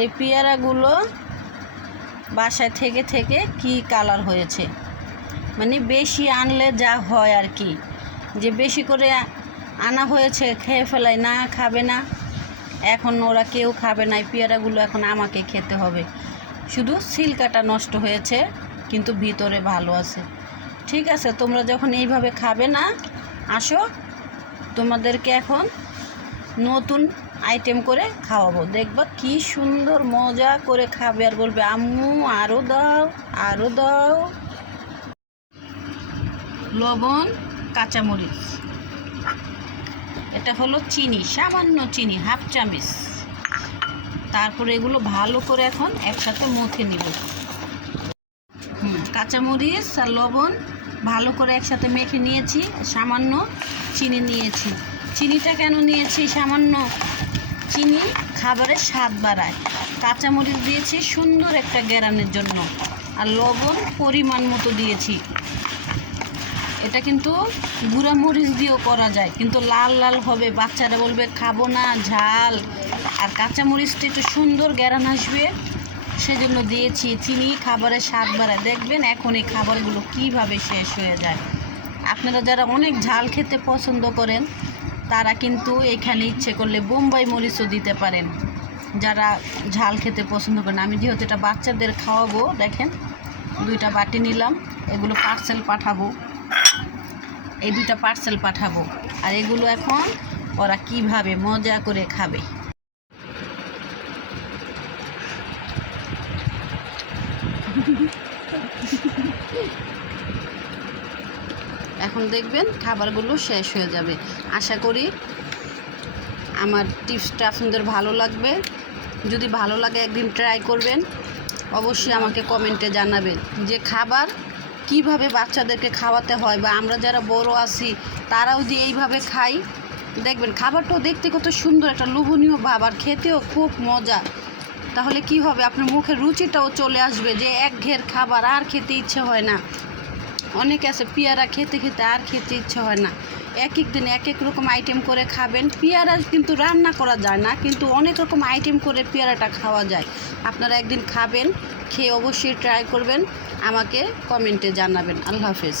এই পেয়ারাগুলো বাসায় থেকে থেকে কি কালার হয়েছে, মানে বেশি আনলে যা হয় আর কি, যে বেশি করে আনা হয়েছে খেয়ে ফেলায় না, খাবে না। এখন ওরা কেউ খাবে না, এই পেয়ারাগুলো এখন আমাকে খেতে হবে। শুধু ছিলকাটা নষ্ট হয়েছে, কিন্তু ভিতরে ভালো আছে। ঠিক আছে, তোমরা যখন এইভাবে খাবে না, আসো তোমাদেরকে এখন নতুন আইটেম করে খাওয়াবো। দেখবা কি সুন্দর মজা করে খাবে, আর বলবে আম্মু আরও দাও, আরও দাও। লবণ, কাঁচামরিচ, এটা হলো চিনি, সামান্য চিনি, হাফ চামচ। তারপরে এগুলো ভালো করে এখন একসাথে মুথে নিব। কাঁচামরিচ আর লবণ ভালো করে একসাথে মেখে নিয়েছি, সামান্য চিনি নিয়েছি। চিনিটা কেন নিয়েছি সামান্য? চিনি খাবারের স্বাদ বাড়ায়। কাঁচামরিচ দিয়েছি সুন্দর একটা গ্যারানের জন্য, আর লবণ পরিমাণ মতো দিয়েছি। এটা কিন্তু গুঁড়া মরিচ দিয়েও করা যায়, কিন্তু লাল লাল হবে, বাচ্চারা বলবে খাবো না, ঝাল। আর কাঁচামরিচটা একটু সুন্দর গ্যারান আসবে, সেজন্য দিয়েছি। চিনি খাবারের স্বাদ বাড়ায়। দেখবেন এখন এই খাবারগুলো কিভাবে শেষ হয়ে যায়। আপনারা যারা অনেক ঝাল খেতে পছন্দ করেন, তারা কিন্তু এখানে ইচ্ছে করলে বোম্বাই মরিচও দিতে পারেন, যারা ঝাল খেতে পছন্দ করেন। আমি যেহেতু এটা বাচ্চাদের খাওয়াবো, দেখেন 2টা বাটি নিলাম, এগুলো পার্সেল পাঠাবো। এই 2টা পার্সেল পাঠাবো, আর এগুলো এখন ওরা কিভাবে মজা করে খাবে। এখন দেখবেন খাবারগুলো শেষ হয়ে যাবে। আশা করি আমার টিপসটা আপনাদের ভালো লাগবে। যদি ভালো লাগে একদিন ট্রাই করবেন, অবশ্যই আমাকে কমেন্টে জানাবেন যে খাবার কিভাবে বাচ্চাদেরকে খাওয়াতে হয়, বা আমরা যারা বড় আছি তারাও যে এইভাবে খাই। দেখবেন খাবারটাও দেখতে কত সুন্দর, একটা লোভনীয় ভাব, আর খেতেও খুব মজা। তাহলে কি হবে, আপনার মুখের রুচিটাও চলে আসবে, যে একঘেয়ের খাবার আর খেতে ইচ্ছে হয় না। অনেকে আছে পেয়ারা খেতে খেতে আর খেতে ইচ্ছে হয় না। এক এক দিন এক এক রকম আইটেম করে খাবেন। পেয়ারা কিন্তু রান্না করা যায় না, কিন্তু অনেক রকম আইটেম করে পেয়ারাটা খাওয়া যায়। আপনারা একদিন খাবেন, খেয়ে অবশ্যই ট্রাই করবেন, আমাকে কমেন্টে জানাবেন। আল্লাহ হাফেজ।